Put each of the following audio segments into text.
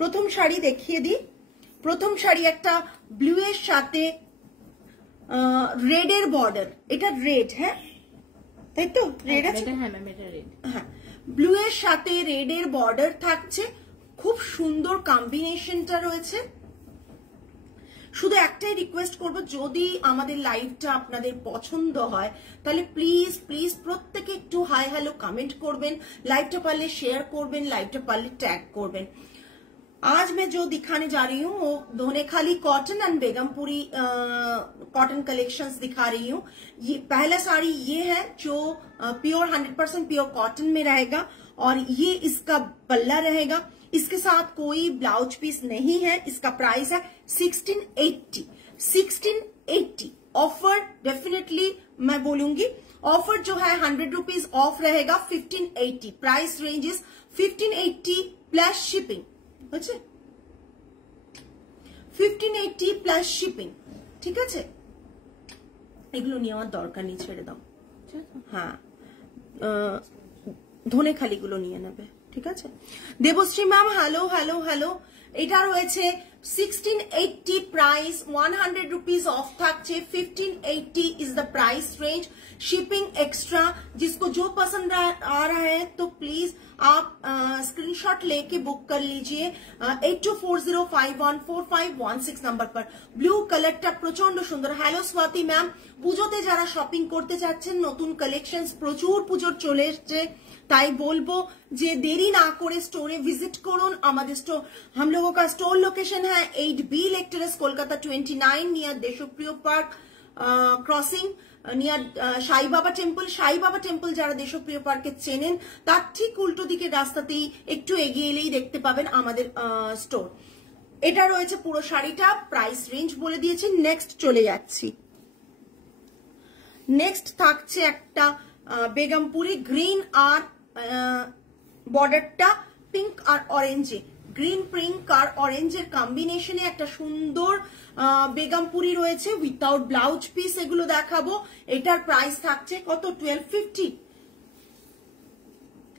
প্রথম শাড়ি দেখিয়ে দিই। প্রথম শাড়ি একটা ব্লু এর সাথে রেড এর বর্ডার, এটা রেড, হ্যাঁ তাই তো, রেড আছে, হ্যাঁ ম্যাম এটা রেড, হ্যাঁ ব্লু এর সাথে রেড এর বর্ডার থাকছে, খুব সুন্দর কম্বিনেশনটা রয়েছে। শুধু একটাই রিকোয়েস্ট করব, যদি আমাদের লাইভটা আপনাদের পছন্দ হয় তাহলে প্লিজ প্লিজ প্রত্যেকে একটু হাই হ্যালো কমেंट করবেন, লাইভটা পারলে শেয়ার করবেন, লাইভটা পারলে টैग করবেন। आज मैं जो दिखाने जा रही हूँ वो Dhonekhali cotton and Begampuri cotton collections दिखा रही हूँ। ये पहला साड़ी ये है जो प्योर 100% प्योर कॉटन में रहेगा और ये इसका पल्ला रहेगा। इसके साथ कोई ब्लाउज पीस नहीं है। इसका प्राइस है 1680। ऑफर डेफिनेटली मैं बोलूंगी, ऑफर जो है 100 रुपीज ऑफ रहेगा। 1580 price range is 1580 plus shipping, 1580 plus shipping. ঠিক আছে, এগুলো নেওয়ার দরকার নেই, ছেড়ে দাও। হ্যাঁ ধনেখালি গুলো নিয়ে নেবে, ঠিক আছে। Debashree ma'am hello hello hello. এটা রয়েছে 1680 प्राइस, 100 रुपीज ऑफ থাকছে। 1580 is the price range, shipping extra. जिसको जो पसंद आ रहा है तो प्लीज आप स्क्रीनशॉट लेके बुक कर लीजिए 8240514516 नंबर पर। ब्लू कलरটা প্রচন্ড সুন্দর। হ্যালো স্বাতি ম্যাম, পুজোতে যারা শপিং করতে যাচ্ছেন, নতুন কালেকশনস প্রচুর পুজোর চলে এসেছে, তাই বলবো যে দেরি না করে স্টোরে ভিজিট করুন। আমাদের स्टोर, हम लोगों का स्टोर लोकेशन है 8B Lake Terrace Kolkata 29 near Deshapriya park crossing near Sai Baba temple. Sai Baba temple যারা দেশপ্রিয় পার্কে চেনেন তার ঠিক উল্টো দিকের রাস্তাতেই একটু এগিয়ে এলেই দেখতে পাবেন আমাদের স্টোর। এটা রয়েছে পুরো শাড়িটা, প্রাইস রেঞ্জ বলে দিয়েছি। নেক্সট চলে যাচ্ছি। নেক্সট থাকছে একটা বেগমপুরি গ্রিন আর বর্ডারটা পিঙ্ক আর অরেঞ্জে, গ্রিন পিঙ্ক আর অরেঞ্জের কম্বিনেশনে একটা সুন্দর বেগমপুরি রয়েছে উইথাউট ব্লাউজ পিস। এগুলো দেখাবো। এটার প্রাইস থাকছে কত? 1250।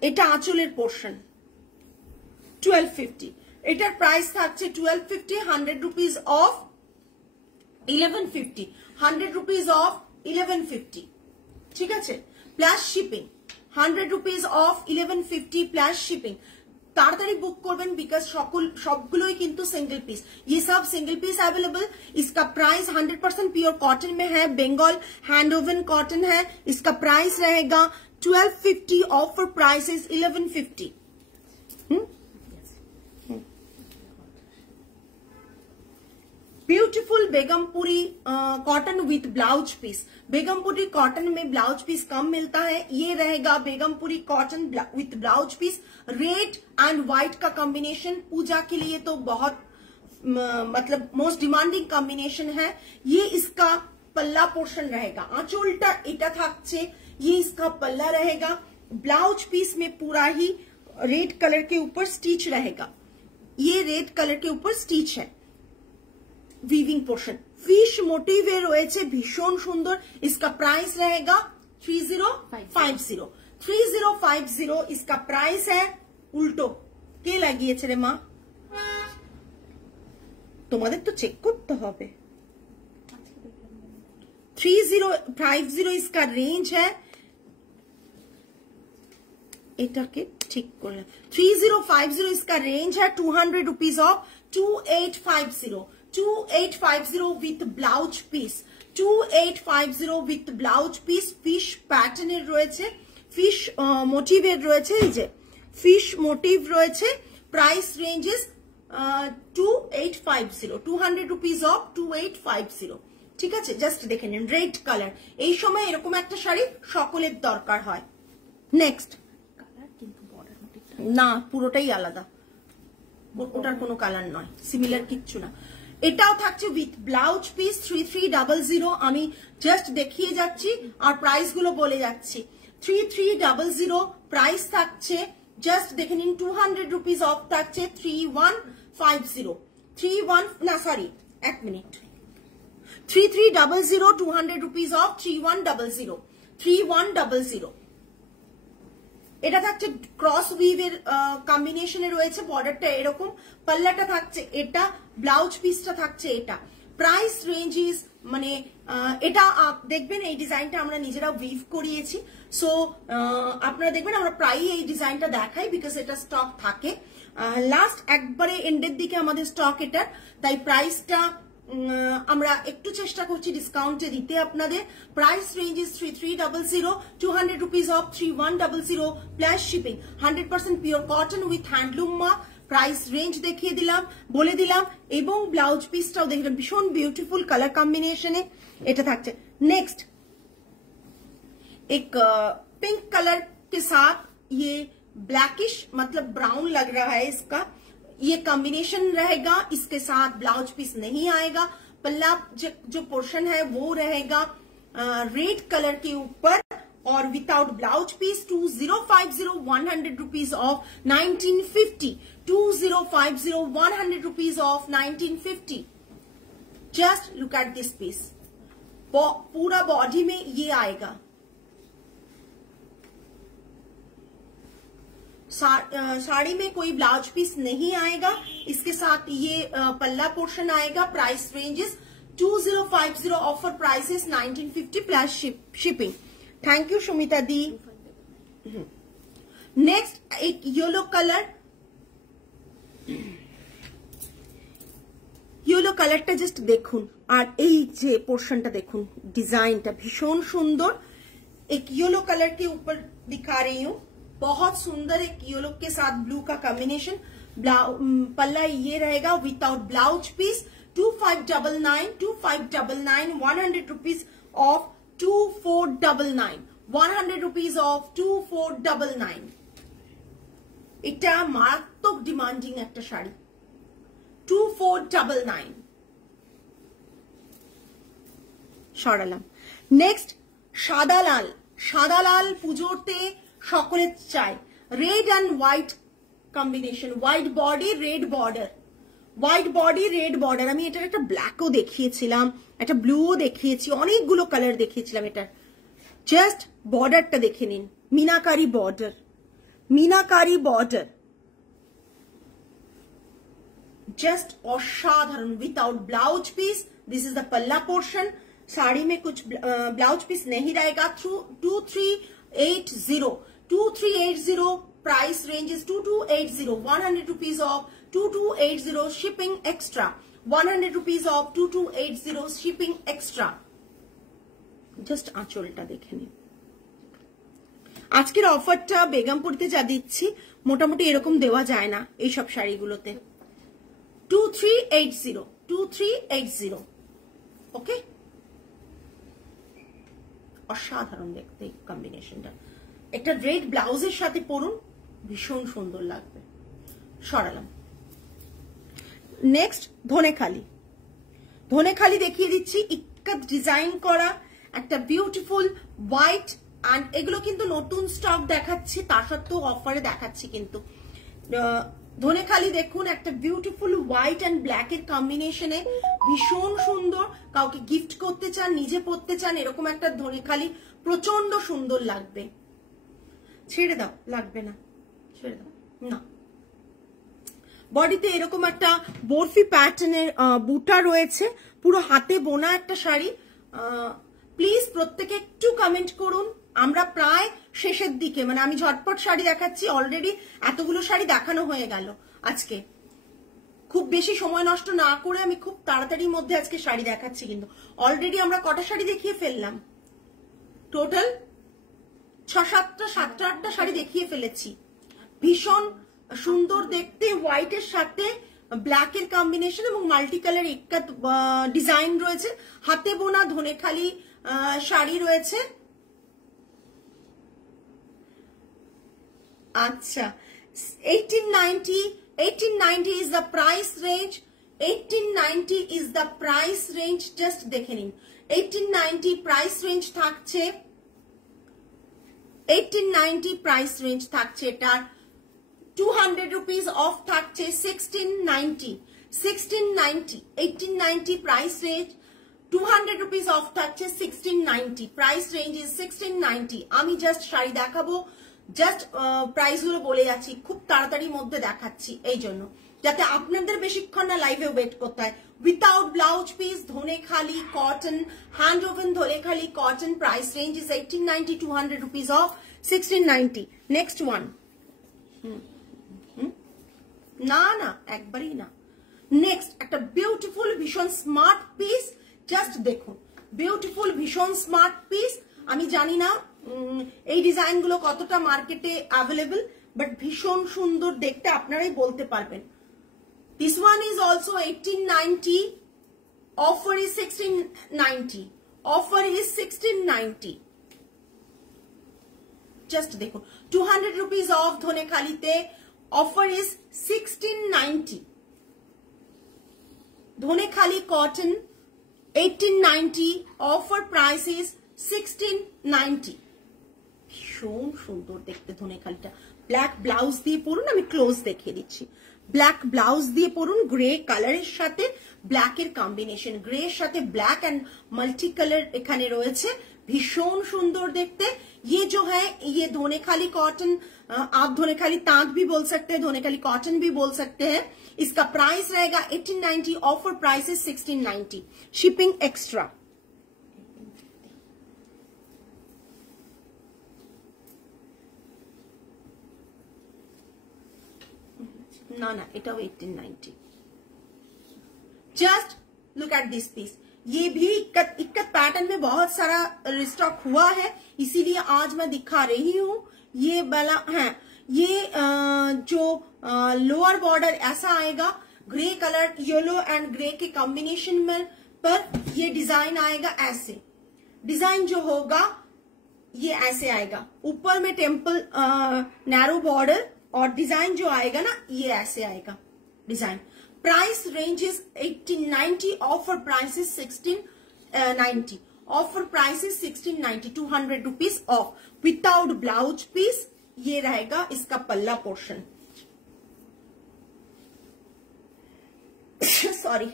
এটা আঁচলের পোর্শন, 1250। এটার প্রাইস থাকছে 1250। 100 রুপিস অফ 1150, 100 রুপিস অফ 1150, ঠিক আছে, plus shipping. 100 rupees off 1150 plus shipping. ताड़ाताड़ी बुक करबेन बिकॉज सबगुलोई किंतु सिंगल पीस, ये सब सिंगल पीस अवेलेबल। इसका प्राइस 100% प्योर कॉटन में है, बंगाल हैंड ओवन कॉटन है। इसका प्राइस रहेगा 1250, offer price is 1150। Beautiful Begampuri cotton with blouse piece. Begampuri cotton में ब्लाउज पीस कम मिलता है, ये रहेगा Begampuri cotton with blouse piece. Red and white का कॉम्बिनेशन पूजा के लिए तो बहुत मतलब मोस्ट डिमांडिंग कॉम्बिनेशन है। ये इसका पल्ला पोर्शन रहेगा, आंचलटा এটা থাকছে, ये इसका पल्ला रहेगा। ब्लाउज पीस में पूरा ही रेड कलर के ऊपर स्टिच रहेगा, ये रेड कलर के ऊपर स्टिच है। वीविंग पोर्शन फिश मोटिव রয়েছে, ভীষণ সুন্দর। इसका प्राइस रहेगा 3050। 3050 इसका प्राइस है। उल्टो কে লাগিয়েছে রে মা? তোমাদের তো চেক করতে হবে। 3050 इसका रेंज है। এটাকে ঠিক করলাম। 3050 इसका रेंज है। 200 rupees of 2850। 2850 with blouse piece, 2850 with blouse piece। Fish প্যাটার্নের রয়েছে, ফিশ মোটিভের রয়েছে, এই যে ফিশ মোটিভ রয়েছে। Price range is 2850, 200 rupees of 2850, ঠিক আছে। জাস্ট দেখে নিন রেড কালার, এই সময় এরকম একটা শাড়ি সকলের দরকার হয়। নেক্সট কালার কিন্তু বর্ডার মোটিভটা না, পুরোটাই আলাদা, ওটার কোনো কালার নয়, সিমিলার কিচ্ছু না। এটাও থাকছে উইথ ব্লাউজ পিস 3300। আমি জাস্ট দেখিয়ে যাচ্ছি আর প্রাইস গুলো বলে যাচ্ছি। 3300 প্রাইস থাকছে, জাস্ট দেখে নিন। 200 রুপিস অফ থাকছে 3150। 31 না সরি এক মিনিট, 3300 200 রুপিস অফ 3100। 3100 এটা থাকছে ক্রস উইভের কম্বিনেশনে রয়েছে, বর্ডারটা এরকম, পাল্লাটা থাকছে এটা, ব্লাউজ পিসটা থাকছে এটা। প্রাইস রেঞ্জ ইজ মানে এটা দেখবেন এই ডিজাইনটা আমরা নিজেরা উইভ করিয়েছি, সো আপনারা দেখবেন আমরা প্রায়ই এই ডিজাইনটা দেখাই বিকজ এটা স্টক থাকে, লাস্ট একবারে এন্ডের দিকে আমাদের স্টক এটার, তাই প্রাইসটা আমরা একটু চেষ্টা করছি ডিসকাউন্টে দিতে আপনাদের। Price range is 3300, 200 rupees of 3100 plus shipping, 100% pure cotton with handloom mark. Price range দেখিয়ে দিলাম, বলে দিলাম, এবং ব্লাউজ পিসটাও দেখলাম ভীষণ বিউটিফুল কালার কম্बिनेशने এটা থাকছে। नेक्स्ट एक पिंक कलर के साथ ये ब्लैकिश मतलब ब्राउन लग रहा है, इसका ये कॉम्बिनेशन रहेगा, इसके साथ ब्लाउज पीस नहीं आएगा, पल्ला जो पोर्शन है वो रहेगा रेड कलर के ऊपर और without blouse piece. 2050 100 rupees off 1950, 2050 100 rupees off 1950। Just look at this piece, पूरा बॉडी में ये आएगा, साड़ी में कोई ब्लाउज पीस नहीं आएगा, इसके साथ ये पल्ला पोर्शन आएगा। Price ranges 2050, offer prices 1950 plus shipping. Thank you Sumita the. Next एक येलो कलर, येलो कलरটা জাস্ট দেখুন, আর এই যে পোর্শনটা দেখুন, ডিজাইনটা ভীষণ সুন্দর। एक येलो कलर के ऊपर दिखा रही हूँ, बहुत सुंदर एक येलो के साथ ब्लू का कॉम्बिनेशन। पल्ला ये रहेगा without blouse piece. 2599, 2599, 100 rupees off 2499, 100 rupees off 2499। এটা মারাত্মক ডিমান্ডিং একটা শাড়ি, 2499 সরালাম। নেক্সট সাদা লাল, সাদা লাল পুজোতে সকলের চাই, red and white combination, white body red border, white body red border. আমি এটার একটা ব্ল্যাকও দেখিয়েছিলাম, একটা ব্লুও দেখিয়েছি, অনেকগুলো কালার দেখিয়েছিলাম এটার। জাস্ট বর্ডারটা দেখে নিন, meenakari border, meenakari border, just असाधारण without blouse piece. This is the palla portion, sari में कुछ ब्लाउज पीस नहीं रहेगा। 2380, 2380 price range is 2280, 100 rupees off 2280 shipping extra, 100 rupees off 2280 shipping extra. Just आंचलটা দেখে নিন। আজকের অফারটা বেগমপুরিতে যা দিচ্ছি মোটামুটি এরকম দেওয়া যায় না এই সব শাড়িগুলোতে। 2380, 2380, ওকে। অসাধারণ দেখতে এই কম্বিনেশনটা, একটা রেড ব্লাউজের সাথে পরুন, ভীষণ সুন্দর লাগবে। সরালাম। নেক্সট ধনেখালি, ধনেখালি দেখিয়ে দিচ্ছি, ইক্কাত ডিজাইন করা একটা বিউটিফুল হোয়াইট, এন্ড এগুলো কিন্তু নতুন স্টক দেখাচ্ছি, তার সত্ত্বেও অফারে দেখাচ্ছি কিন্তু। ধনেখালি দেখুন, একটা বিউটিফুল হোয়াইট অ্যান্ড ব্ল্যাক এর কম্বিনেশনে ভীষণ সুন্দর, কাউকে গিফট করতে চান, নিজে পরতে চান, এরকম একটা ধনেখালি প্রচন্ড সুন্দর লাগবে। ছেড়ে দাও, লাগবে না, ছেড়ে দাও না। বডিতে এরকম একটা বরফি প্যাটার্নের বুটা রয়েছে, পুরো হাতে বোনা একটা শাড়ি। প্লিজ প্রত্যেকে একটু কমেন্ট করুন, আমরা প্রায় শেষের দিকে, মানে আমি ঝটপট শাড়ি দেখাচ্ছি, অলরেডি এতগুলো শাড়ি দেখানো হয়ে গেল আজকে। খুব বেশি সময় নষ্ট না করে আমি খুব তাড়াতাড়ির মধ্যে আজকে শাড়ি দেখাচ্ছি, কিন্তু অলরেডি আমরা কটা শাড়ি দেখিয়ে ফেললাম, টোটাল 6-7টা 7-8টা শাড়ি দেখিয়ে ফেলেছি। ভীষণ সুন্দর দেখতে, হোয়াইটের সাথে ব্ল্যাক এর কম্বিনেশন এবং মাল্টি কালার একটা ডিজাইন রয়েছে, হাতে বোনা ধনেখালি শাড়ি রয়েছে। আচ্ছা, 1890 is the price range, 1890 is the price range, just দেখে নিন। 1890 প্রাইস রেঞ্জ থাকছে, 1890 প্রাইস রেঞ্জ থাকছে এটার। 200 রুপিস অফ থাকছে 1690, 1690, 1890 প্রাইস রেঞ্জ, 200 রুপিস অফ থাকছে 1690, প্রাইস রেঞ্জ ইজ 1690। আমি জাস্ট শাড়ি দেখাবো, জাস্ট প্রাইস গুলো বলে যাচ্ছি, খুব তাড়াতাড়ির মধ্যে দেখাচ্ছি এই জন্য যাতে আপনাদের বেশিক্ষণ না লাইভে ওয়েট করতে হয়। Without blouse piece, Dhanekhali cotton, hand woven Dhanekhali cotton, price range is 1890, 200 rupees off, 1690। Next one, না না একবারই না। নেক্সট একটা বিউটিফুল ভীষণ স্মার্ট পিস, জাস্ট দেখুন বিউটিফুল ভীষণ স্মার্ট পিস। আমি জানি না এই ডিজাইন গুলো কতটা মার্কেটে অ্যাভেলেবল, বাট ভীষণ সুন্দর দেখতে, আপনারাই বলতে পারবেন। This one is also 1890, offer is 1690, offer is 1690। just দেখুন 200 rupees off ধনেখালিতে, offer is 1690। Dhanekhali cotton 1890, offer price is 1690। ভীষণ সুন্দর দেখতে ধনেখালিটা, ব্ল্যাক ব্লাউজ দিয়ে পরুন, আমি ক্লোজ দেখিয়ে দিচ্ছি। ব্ল্যাক ব্লাউজ দিয়ে পরুন, গ্রে কালারের সাথে ব্ল্যাকের কম্বিনেশন, গ্রে এর সাথে ব্ল্যাক एंड मल्टी कलर এখানে রয়েছে, ভীষণ সুন্দর দেখতে। ये जो है ये धनेखाली कॉटन, आप धनेखाली तांत भी बोल सकते हैं, धनेखाली कॉटन भी बोल सकते हैं। इसका प्राइस रहेगा 1890, ऑफर प्राइस है 1690, शिपिंग एक्स्ट्रा। ना ना एटाও 1890। Just look at this piece, ये भी इक्कत पैटर्न में बहुत सारा रिस्टॉक हुआ है, इसीलिए आज मैं दिखा रही हूँ। ये वाला है, ये जो लोअर बॉर्डर ऐसा आएगा, grey colour yellow and grey के कॉम्बिनेशन में पर ये डिजाइन आएगा ऐसे। डिजाइन जो होगा ये ऐसे आएगा, ऊपर में टेम्पल नैरो बॉर्डर, और डिजाइन जो आएगा ना ये ऐसे आएगा design. Price range is 1890, offer price is 1690, offer price is 1690, 200 rupees off, without blouse piece. ये रहेगा इसका पल्ला पोर्शन। सॉरी,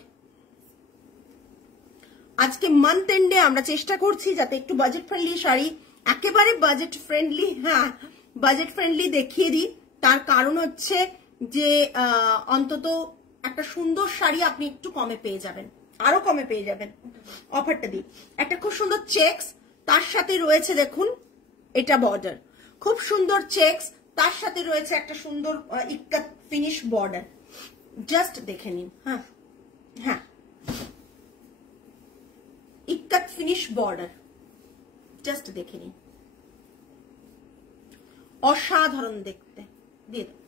आज के मंथ एंडे আমরা চেষ্টা করছি যাতে একটু বাজেট ফ্রেন্ডলি শাড়ি, একেবারে বাজেট ফ্রেন্ডলি, হ্যাঁ বাজেট ফ্রেন্ডলি দেখিয়ে দিই। তার কারণ হচ্ছে যে অন্তত একটা সুন্দর শাড়ি আপনি একটু কমে পেয়ে যাবেন, আরো কমে পেয়ে যাবেন। অফারটা দিই, একটা খুব সুন্দর চেকস, তার সাথে রয়েছে দেখুন এটা বর্ডার, খুব সুন্দর চেকস, তার সাথে রয়েছে একটা সুন্দর ইক্কাত ফিনিশ বর্ডার। জাস্ট দেখে নিন, হ্যাঁ হ্যাঁ ইক্কাত ফিনিশ বর্ডার, জাস্ট দেখে নিন, অসাধারণ দেখতে। দিয়ে দাও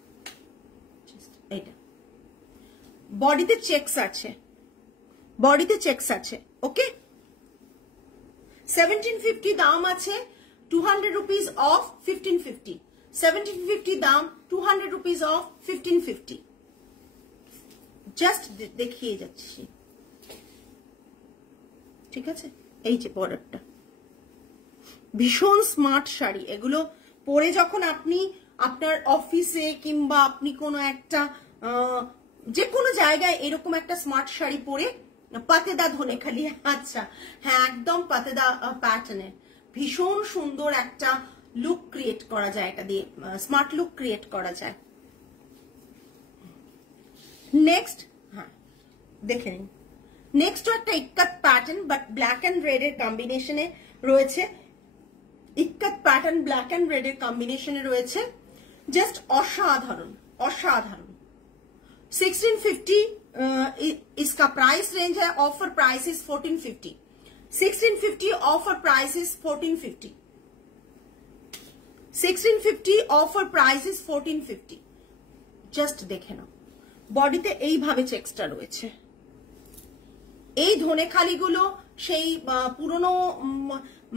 এইটা, বডিতে চেকস আছে, বডিতে চেকস আছে। ওকে, 1750 দাম আছে, 200 rupees off 1550, 1750 দাম, 200 rupees off 1550। জাস্ট দেখিয়ে যাচ্ছি, ঠিক আছে। এই যে বর্ডারটা, ভীষণ স্মার্ট শাড়ি এগুলো পরে যখন আপনি আপনার অফিসে কিংবা আপনি কোনো একটা যে কোনো জায়গায় এরকম একটা স্মার্ট শাড়ি পরে, পাতেদা ধনেখালি, আচ্ছা হ্যাঁ একদম পাতেদা প্যাটার্নে, ভীষণ সুন্দর একটা লুক ক্রিয়েট করা যায়, এটা দিয়ে স্মার্ট লুক ক্রিয়েট করা যায়। নেক্সট, হ্যাঁ দেখে নিন, নেক্সট একটা ikat pattern but black and red এর কম্বিনেশনে রয়েছে, ikat pattern black and red এর কম্বিনেশনে রয়েছে, জাস্ট অসাধারণ অসাধারণ। 1650 इसका प्राइस रेंज है, offer price is 1450, 1650 offer price is 1450, 1650 offer price is 1450। Just দেখে নাও, বডিতে এইভাবে চেকসটা রয়েছে। এই ধনেখালিগুলো সেই পুরনো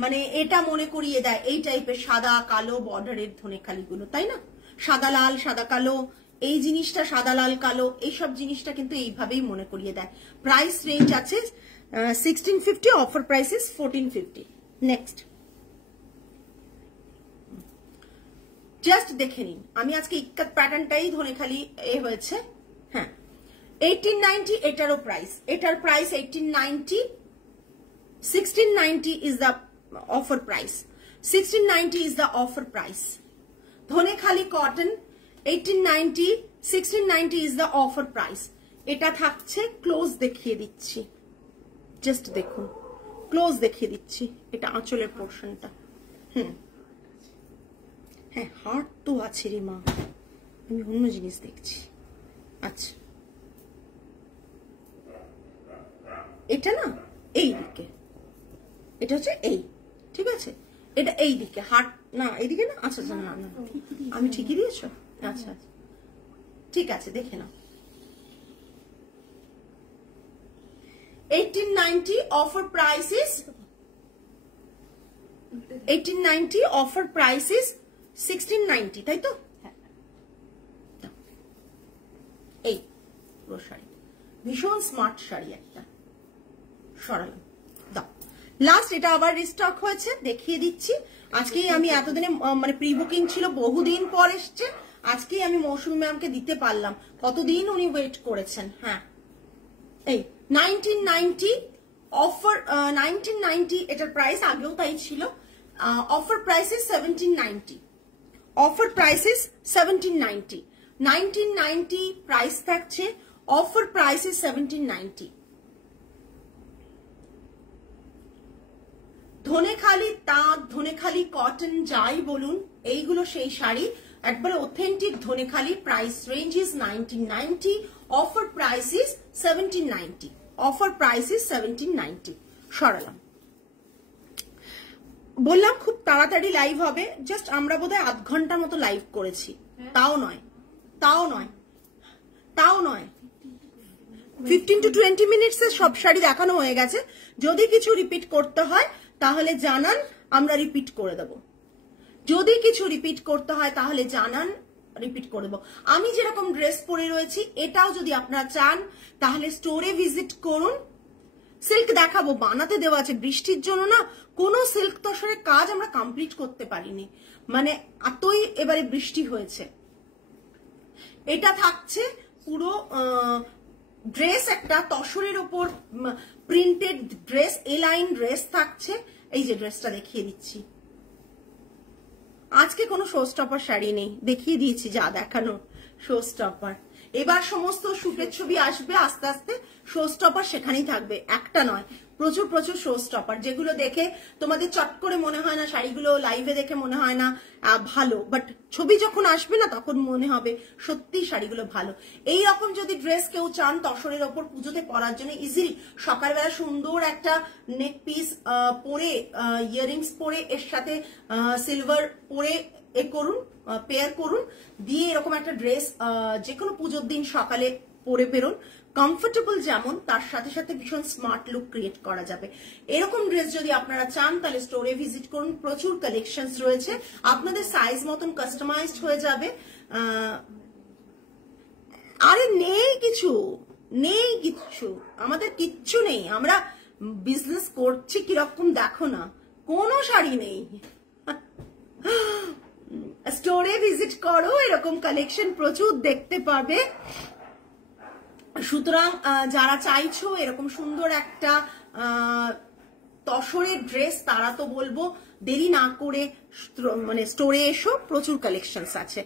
মানে এটা মনে করিয়ে দেয়, এই টাইপের সাদা কালো বর্ডারের ধনেখালিগুলো, তাই না? সাদা লাল সাদা কালো, এই জিনিসটা সাদা লাল কালো, এইসব জিনিসটা কিন্তু এইভাবেই মনে করিয়ে দেয়। প্রাইস রেঞ্জ আছে 1650, offer price is 1450। Next, just দেখে নিন, আমি আজকে ইক্কাত প্যাটার্নটাই ধনেখালি এ হয়েছে, হ্যাঁ 1890 এটারও প্রাইস, এটার price 1890, 1690 is the offer price, 1690 is the offer price. Dhaniakhali cotton 1890, 1690 is the offer price. এটা থাকছে, ক্লোজ দেখিয়ে দিচ্ছি, জাস্ট দেখুন, ক্লোজ দেখিয়ে দিচ্ছি, এটা আঁচলের পোর্শনটা। হ্যাঁ, হার্ট তো আছে রে মা, আমি অন্য জিনিস দেখছি। আচ্ছা, এটা না এই দিকে, এটা হচ্ছে এই, ঠিক আছে, এটা এই দিকে, হার্ট না এইদিকে না। আচ্ছা আচ্ছা, না না আমি ঠিকই দিয়েছো। আচ্ছা আচ্ছা, ঠিক আছে, দেখে নাও। 1890 offer prices, 1890 offer prices 1690, তাই তো? এই পুরো শাড়ি ভীষণ স্মার্ট শাড়ি একটা, সরালাম, দাও। লাস্ট এটা আবার রিস্টক হয়েছে, দেখিয়ে দিচ্ছি। আজকেই আমি এতদিনে মানে প্রি বুকিং ছিল, বহুদিন পর এসছে, আজকেই আমি মৌসুমী ম্যামকে দিতে পারলাম, কতদিন উনি ওয়েট করেছেন। হ্যাঁ, এই 1990 অফার, 1990 এটার প্রাইস আগেও তাই ছিল। Offer prices 1790, offer prices 1790, 1990 price থাকছে, অফার প্রাইসেস 1790। ধনেখালি তাঁত, ধনেখালি কটন, যাই বলুন, এইগুলো সেই শাড়ি, একবারে authentic Dhaniakhali. Price range is 1990, offer price is 1790, offer price is 1790। সরালাম, বললাম খুব তাড়াতাড়ি লাইভ হবে, জাস্ট আমরা বোধহয় আধ ঘন্টার মতো লাইভ করেছি, তাও নয়, তাও নয়, তাও নয়, 15 to 20 মিনিটসে সব শাড়ি দেখানো হয়ে গেছে। যদি কিছু রিপিট করতে হয় তাহলে জানান, আমরা রিপিট করে দেব। যদি কিছু রিপিট করতে হয় তাহলে জানান, রিপিট করে দেবো। আমি যেরকম ড্রেস পরে রয়েছি, এটাও যদি আপনারা চান তাহলে স্টোরে ভিজিট করুন। সিল্ক দেখাবো, বানাতে দেওয়া আছে, বৃষ্টির জন্য না কোনো সিল্ক তসরের কাজ আমরা কমপ্লিট করতে পারিনি, মানে এতই এবারে বৃষ্টি হয়েছে। এটা থাকছে পুরো ড্রেস, একটা তসরের উপর প্রিন্টেড ড্রেস, এ লাইন ড্রেস থাকছে। এই যে ড্রেসটা দেখিয়ে দিচ্ছি, আজকে কোনো শো স্টপার শাড়ি নেই, দেখিয়ে দিয়েছি যা দেখানো শো স্টপার। এবার সমস্ত শুটের ছবি আসবে আস্তে আস্তে, শো স্টপার সেখানেই থাকবে, একটা নয়, প্রচুর প্রচুর শো স্টপার, যেগুলো দেখে তোমাদের চট করে মনে হয় না, শাড়িগুলো লাইভে দেখে মনে হয় না ভালো, বাট ছবি যখন আসবে না তখন মনে হবে সত্যি শাড়িগুলো ভালো। এই রকম যদি ড্রেস কেউ চান তসরের ওপর পুজোতে পরার জন্য ইজিলি, সকালবেলা সুন্দর একটা নেক পিস পরে, ইয়াররিংস পরে, এর সাথে সিলভার পরে এ করুন, পেয়ার করুন, দিয়ে এরকম একটা ড্রেস যে কোনো পুজোর দিন সকালে পরে বেরোন, কমফোর্টেবল যেমন, তার সাথে সাথে ভীষণ স্মার্ট লুক ক্রিয়েট করা যাবে। এরকম ড্রেস যদি আপনারা চান তাহলে স্টোরে ভিজিট করুন, প্রচুর কালেকশনস রয়েছে, আপনাদের সাইজ মতন কাস্টমাইজড হয়ে যাবে। আরে নেই কিছু, নেই কিচ্ছু, আমাদের কিচ্ছু নেই, আমরা বিজনেস করছি কিরকম দেখো না, কোনো শাড়ি নেই। স্টোরে ভিজিট করো, এরকম কালেকশন প্রচুর দেখতে পাবে। সুতরাং যারা চাইছো এরকম সুন্দর একটা তসরের ড্রেস, তারা তো বলবো দেরি না করে মানে স্টোরে এসো, প্রচুর কালেকশনস আছে।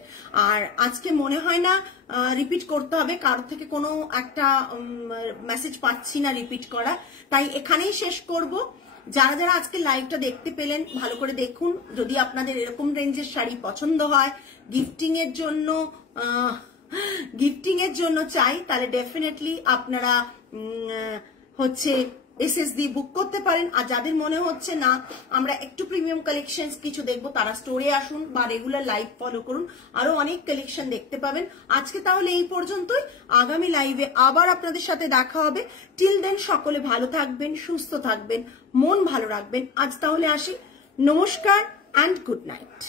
আর আজকে মনে হয় না রিপিট করতে হবে, কারোর থেকে কোনো একটা মেসেজ পাচ্ছি না রিপিট করা, তাই এখানেই শেষ করব। যারা যারা আজকে লাইভটা দেখতে পেলেন ভালো করে দেখুন, যদি আপনাদের এরকম রেঞ্জের শাড়ি পছন্দ হয়, গিফটিং এর জন্য চাই, তাহলে ডেফিনেটলি আপনারা হচ্ছে এসএস দিয়ে বুক করতে পারেন। আর যাদের মনে হচ্ছে না আমরা একটু প্রিমিয়াম কালেকশন কিছু দেখবো, তারা স্টোরে আসুন বা রেগুলার লাইভ ফলো করুন, আরো অনেক কালেকশন দেখতে পাবেন। আজকে তাহলে এই পর্যন্তই, আগামী লাইভে আবার আপনাদের সাথে দেখা হবে। টিল দেন সকলে ভালো থাকবেন, সুস্থ থাকবেন, মন ভালো রাখবেন। আজ তাহলে আসি, নমস্কার অ্যান্ড গুড নাইট।